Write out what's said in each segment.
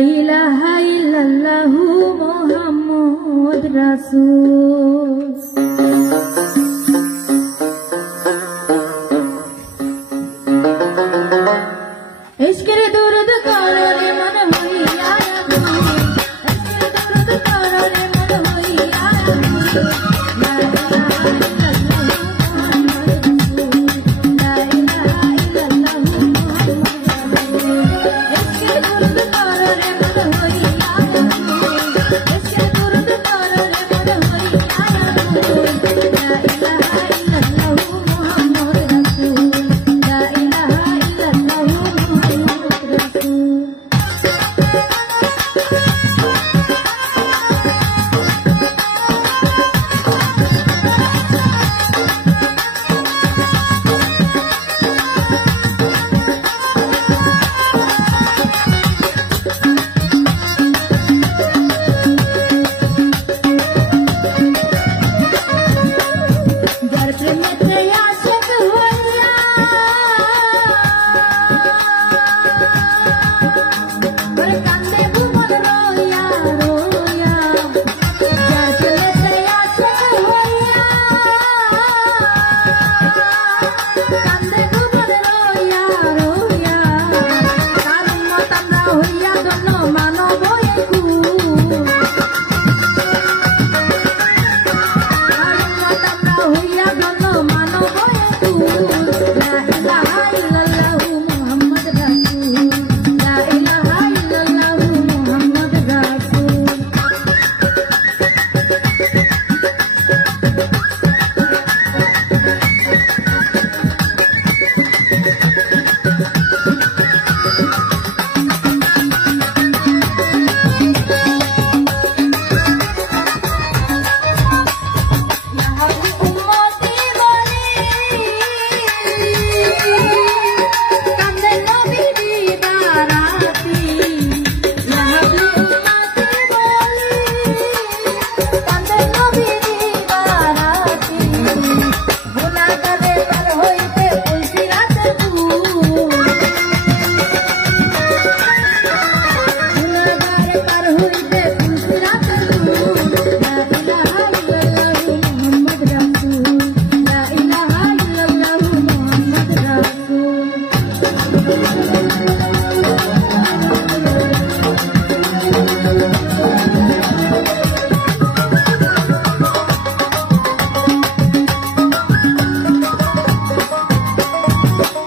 ilaha illallahu Muhammad Rasul. इश्क़ दुर्द करो रे मन होइया रघुवीर, इश्क़ दुर्द करो रे मन होइया रघुवीर। ला इलाहा इल्लल्लाहु मुहम्मद रसूल, ला इलाहा इल्लल्लाहु मुहम्मद रसूल। इश्क़ दुर्द करो रे मन होइया रघुवीर, इश्क़ दुर्द करो रे मन होइया रघुवीर। ला इलाहा इल्लल्लाहु मुहम्मद रसूल, ला इलाहा इल्लल्लाहु मुहम्मद रसूल। जार प्रेम से आशिक होइया, और कांदे भुवन रोया रोया। जार प्रेम से आशिक होइया, कांदे भुवन रोया रोया। तार मत আমরা হইয়া ধন্য মানব একু, होइया दोनों मानो बोले ला इलाहा इल्लल्लाहु मुहम्मद रसूल, ला इलाहा इल्लल्लाहु मुहम्मद रसूल। यहाँ भी उम्मती बोली, कंदे नबी दीदाराती। यहाँ भी उम्मती बोली, कंदे नबी दीदाराती। भुला करे पर होइते पुलसी रात दूर, भुला करे पर होइते पुलसी रात दूर। ला इलाहा इल्लल्लाहु मुहम्मद रसूल, ला इलाहा इल्लल्लाहु मुहम्मद रसूल।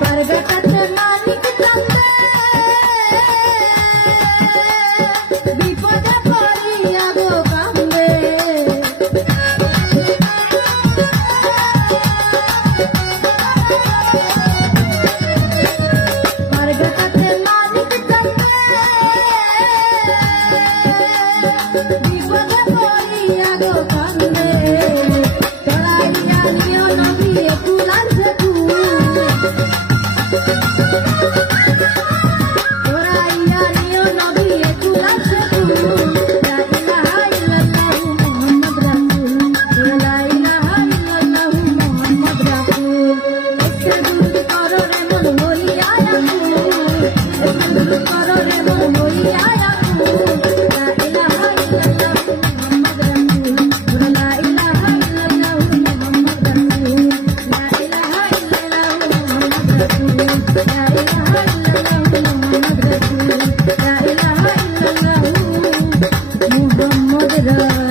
परगटत मालिक तंदे, विपदे पड़िया गो कांदे। परगटत मालिक तंदे, विपदे पड़िया गो कांदे। चढ़ाइया नियो नबी कुलार से चढ़ाइया नियो नबी कुलार से ला इलाहा इल्लल्लाहु मुहम्मद रसूल, ला इलाहा इल्लल्लाहु मुहम्मद रसूल। इश्क़ दुर्द करो रे मन होइया रघुवीर, इश्क़ दुर्द करो रे मन होइया रघुवीर। ला इलाहा इल्लल्लाहु मुहम्मद रसूल, ला इलाहा इल्लल्लाहु मुहम्मद रसूल, ला इलाहा इल्लल्लाहु मुहम्मद रसूल, ला इलाहा इल्लल्लाहु मुहम्मद रसूल, ला इलाहा इल्लल्लाहु मुहम्मद रसूल।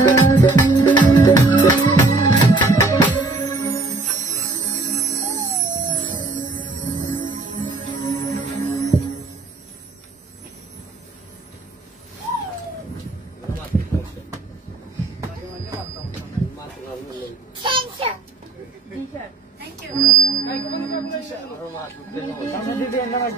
Thank you. Sama di dia nama